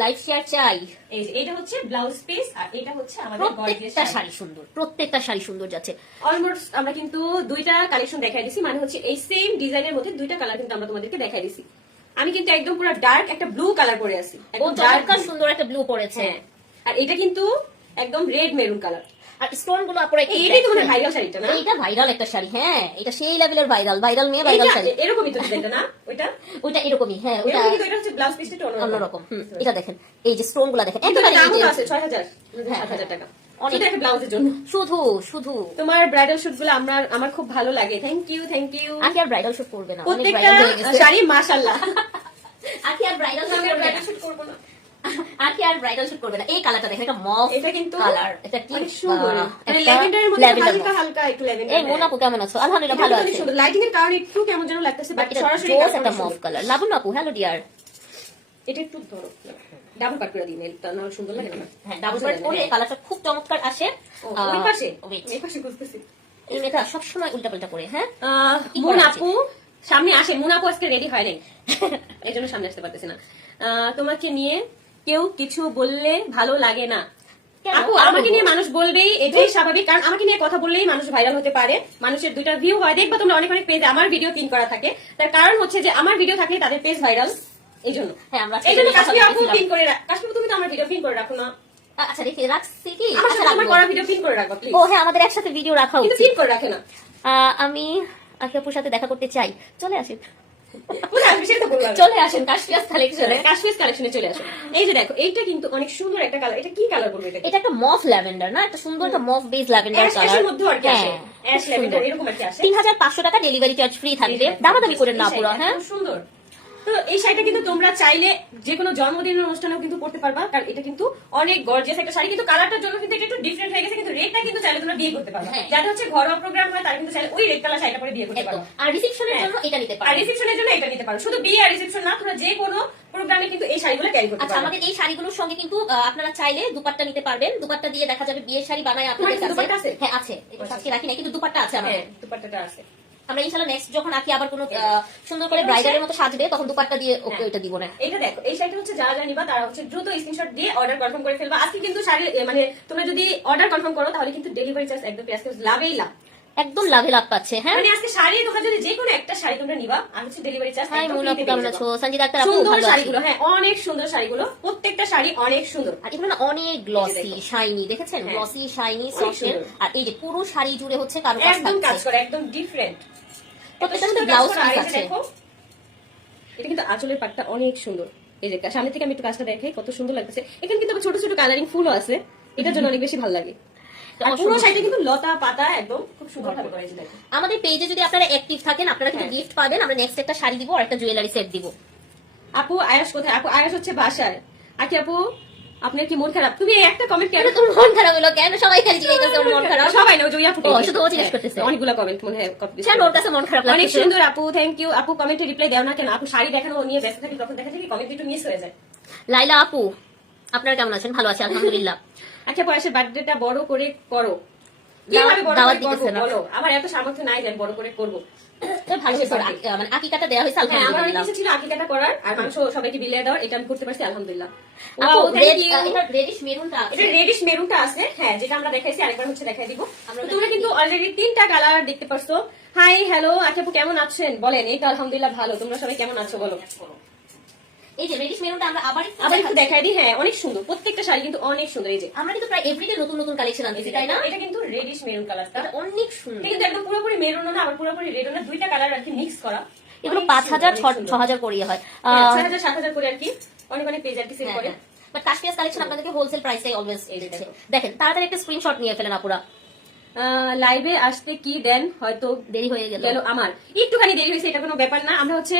Live share চাই। এই যে এটা হচ্ছে ব্লাউজ পিস আর এটা হচ্ছে আমাদের প্রত্যেকটা শাড়ি সুন্দর প্রত্যেকটা শাড়ি সুন্দর যাচ্ছে। অলমোস্ট আমরা কিন্তু দুইটা কালেকশন দেখাই দিছি মানে হচ্ছে এই সেম ডিজাইনের মধ্যে দুইটা কালার কিন্তু আমরা তোমাদেরকে দেখাই দিছি। আমি কিন্তু একদম পুরো ডার্ক একটা ব্লু কালার পরে আছি ডার্ক আর সুন্দর একটা ব্লু পড়েছে হ্যাঁ আর এটা কিন্তু একদম রেড মেরুন কালার আর স্টোনগুলো আপনারা এইটাই তো ভাইরাল শাড়িটা না? এইটা ভাইরাল একটা শাড়ি হ্যাঁ এটা সেই লেভেলের ভাইরাল ভাইরাল মেয়ে ভাইরাল শাড়ি। এরকমই তো ডিজাইনটা না? ওইটা? ওইটা এরকমই হ্যাঁ ওইটা কিন্তু এটা হচ্ছে ব্লাউজ পিসটা অন্যরকম। এটা দেখেন এই যে স্টোনগুলা দেখেন একেবারে দামও আছে ছয় হাজার সাত হাজার টাকা। অনেক। শুধু একটা ব্লাউজের জন্য। শুধু শুধু। তোমার ব্রাইডাল শুটগুলো আমার আমার খুব ভালো লাগে। থ্যাংক ইউ থ্যাংক ইউ আকি আর ব্রাইডাল শুট করবে না অনেক ব্রাইডাল হয়ে গেছে। শাড়ি মাশাআল্লাহ। আকি আর ব্রাইডাল আমি করবে ব্রাইডাল না শুট করব না আকি আর ব্রাইডাল শুট করবে না। এই কালারটা দেখেন এটা মফ এটা কিন্তু কালার এটা কি সুন্দর। মানে ল্যাভেন্ডারের মধ্যে হালকা হালকা একটু ল্যাভেন্ডার এই কেমন আছো? আলহামদুলিল্লাহ ভালো আছে। লাইটিং এর কারণে একটু কেমন যেন লাগতেছে বাট সরাসরি সুন্দর। মফ কালার লাবণ্য আপু হ্যালো ডিয়ার এটা একটু ধরো ডাবল করে দিন এটা না সুন্দর লাগে না। হ্যাঁ ডাবল পার্ট করে এই কালারটা খুব চমৎকার আসে। ওই পাশে? এই পাশে খুঁজতেছি। এই মেয়েটা সবসময় করে হ্যাঁ? কি আপু সামনে আসে। মুন আপু আজকে রেডি হয় নাই। এই জন্য সামনে আসতে পারতেছি না। তোমাকে নিয়ে কেউ কিছু বললে ভালো লাগে না। আপু আমাকে নিয়ে মানুষ বলবেই এটাই স্বাভাবিক। কারণ আমাকে নিয়ে কথা বললেই মানুষ ভাইরাল হতে পারে। মানুষের দুইটা ভিউ হয়। দেখবা তোমরা অনেক অনেক পেজে আমার ভিডিও পিন করা থাকে। তার কারণ হচ্ছে যে আমার ভিডিও থাকলে তাদের পেজ ভাইরাল এই জন্য। হ্যাঁ আমরা এই জন্য কাশ্মীর আপু। পিন করে কাশ্মীর তুমি তো আমার ভিডিও পিন করে রাখো না। আচ্ছা রেখে রাখছি কি? আচ্ছা, সাথে আমার করা ভিডিও পিন করে রাখো প্লিজ ও হ্যাঁ আমাদের একসাথে ভিডিও রাখা কিন্তু উচিত। পিন করে রাখে না। আহ, আমি আশরাফুর সাথে দেখা করতে চাই। চলে আসেন চলে আসেন কালেকশনে কাশ্মীর কালেকশনে চলে এই যে দেখো এইটা কিন্তু অনেক সুন্দর একটা কালার এটা কি কালার বলব এটা এটা একটা মফ ল্যাভেন্ডার না? একটা সুন্দর একটা মফ বেস ল্যাভেন্ডার কালার অ্যাশের মধ্যে আর কি আসে। অ্যাশ ল্যাভেন্ডার এরকম আর আসে। তিন হাজার পাঁচশো টাকা ডেলিভারি চার্জ ফ্রি থাকবে। দামাদামি করে না পুরো হ্যাঁ? সুন্দর। তো এই শাড়িটা কিন্তু তোমরা চাইলে যে কোনো জন্মদিনের অনুষ্ঠানেও কিন্তু পড়তে পারবা কারণ এটা কিন্তু অনেক গর্জিয়াস একটা শাড়ি। কিন্তু কালারটার জন্য কিন্তু একটু ডিফারেন্ট হয়ে গেছে কিন্তু রেডটা কিন্তু চাইলে তোমরা বিয়ে করতে পারবা। হ্যাঁ। যাদের হচ্ছে ঘরোয়া প্রোগ্রাম হয় তারা কিন্তু চাইলে ওই রেড কালার শাড়িটা পরে বিয়ে করতে পারবা। আর রিসেপশনের হ্যাঁ। জন্য এটা নিতে আর পারবে রিসেপশনের জন্য এটা নিতে পারো। শুধু বিয়ে আর রিসেপশন না তোমরা যে কোনো প্রোগ্রামে কিন্তু এই শাড়িগুলো ক্যারি করতে আচ্ছা আমাদের এই শাড়িগুলোর সঙ্গে কিন্তু আপনারা চাইলে দুপাট্টা নিতে পারবেন। দুপাট্টা দিয়ে দেখা যাবে বিয়ের শাড়ি বানায় আপনাদের দুপাট্টা কাছে। হ্যাঁ আছে। এটা সাথে রাখি না কিন্তু দুপাট্টা আছে আমাদের। হ্যাঁ দুপাট্টাটা আছে। আমরা ইনশাল্লাহ নেক্সট যখন আঁকি আবার কোনো সুন্দর করে ব্রাইডারের মতো সাজবে তখন দুপাট্টা দিয়ে ওকে হ্যাঁ। ওইটা দিব না এটা দেখো এই শাড়িটা হচ্ছে যারা যারা নিবা তারা হচ্ছে দ্রুত স্ক্রিনশট দিয়ে অর্ডার কনফার্ম করে ফেলবা। আজকে কিন্তু শাড়ি মানে তোমরা যদি অর্ডার কনফার্ম করো তাহলে কিন্তু ডেলিভারি চার্জ একদম পেয়াজ লাভেই লাভ। একদম লাভে লাভ পাচ্ছে হ্যাঁ? মানে আজকে শাড়ি তোমরা যদি যে কোনো একটা শাড়ি তোমরা নিবা। আর হচ্ছে ডেলিভারি চার্জ হাই মুনা কেমন আছো সঞ্জিত আক্তার আপু ভালো শাড়িগুলো হ্যাঁ অনেক সুন্দর শাড়িগুলো। প্রত্যেকটা শাড়ি অনেক সুন্দর। আর এগুলো না অনেক গ্লসি শাইনি দেখেছেন। গ্লসি শাইনি সুন্দর। আর এই যে পুরো শাড়ি জুড়ে হচ্ছে কারও কাজ একদম কাজ করে একদম ডিফারেন্ট প্রত্যেকটা ব্লাউজ পিস আছে। এটা কিন্তু আঁচলের পাটটা অনেক সুন্দর। এই যে সামনে থেকে আমি একটু কাজটা দেখাই কত সুন্দর লাগতেছে। এখানে কিন্তু ছোট ছোট কালারিং ফুলও আছে। এটার জন্য অনেক বেশি ভালো লাগে। পুরো সাইডে কিন্তু লতা পাতা একদম খুব সুন্দর ভাবে করেছে আমাদের পেজে যদি আপনারা অ্যাক্টিভ থাকেন আপনারা কিন্তু হ্যাঁ। গিফট পাবেন। আমরা নেক্সট একটা শাড়ি দিব আর একটা জুয়েলারি সেট দিব। আপু আয়াস কোথায়? আপু আয়াস হচ্ছে বাসায়। আকি আপু আপনার কি মন খারাপ? তুমি একটা কমেন্ট কেন? তোর মন খারাপ হলো কেন? সবাই খালি জিজ্ঞেস করছে মন খারাপ। সবাই না ওই আপু শুধু ও জিজ্ঞেস করতেছে। অনেকগুলো কমেন্ট মনে হয় ওর কাছে মন খারাপ অনেক সুন্দর আপু থ্যাংক ইউ আপু কমেন্টে রিপ্লাই দাও না কেন? আপু শাড়ি দেখানো নিয়ে ব্যস্ত থাকি তখন দেখা যায় কি কমেন্ট একটু মিস হয়ে যায়। লাইলা আপু আপনারা কেমন আছেন? ভালো আছি আলহামদুলিল্লাহ। আচ্ছা বয়সের বার্থডেটা বড় করে করো। আমার এত সামর্থ্য নাই যে বড় করব। মানে আকিকাটা দেওয়া হয়েছে হ্যাঁ আমার অনেক আলহামদুলিল্লাহ। কিছু ছিল আকিকাটা করার আর মাংস সবাইকে বিলিয়ে দেওয়ার এটা আমি করতে পারছি আলহামদুলিল্লাহ। আপু Wow, thank রেড you. এটা রেডিশ মেরুনটা এটা রেডিশ মেরুনটা আছে হ্যাঁ যেটা আমরা দেখাইছি আরেকবার হচ্ছে দেখাই দিব। তোমরা কিন্তু অলরেডি তিনটা কালার দেখতে পারছ। হাই হ্যালো আচ্ছা আপু কেমন আছেন? বলেন এই তো আলহামদুলিল্লাহ ভালো তোমরা সবাই কেমন আছো বলো। এই যে রেডিশ মেরুনটা আমরা আবার আবার একটু দেখাই দিই হ্যাঁ অনেক সুন্দর। প্রত্যেকটা শাড়ি কিন্তু অনেক সুন্দর এই যে। আমরা কিন্তু প্রায় এভরিডে নতুন নতুন কালেকশন আনতেছি তাই না? এটা কিন্তু রেডিশ মেরুন কালারটা অনেক সুন্দর। কিন্তু একদম পুরোপুরি মেরুন না আবার পুরোপুরি রেড না দুইটা কালার আর কি মিক্স করা। এগুলো পাঁচ হাজার ছ হাজার করিয়ে হয়। হ্যাঁ, ছয় হাজার সাত হাজার করে আর কি। অনেক অনেক পেজ আর কি সেল করে। বাট কাশ্মীর কালেকশন আপনাদেরকে হোলসেল প্রাইসে অলওয়েজ দিচ্ছে। দেখেন তাড়াতাড়ি একটা স্ক্রিনশট নিয়ে ফেলেন আপুরা। লাইভে আসতে কি দেন? হয়তো দেরি হয়ে গেল আমার। একটুখানি দেরি হয়েছে এটা কোনো ব্যাপার না। আমরা হচ্ছে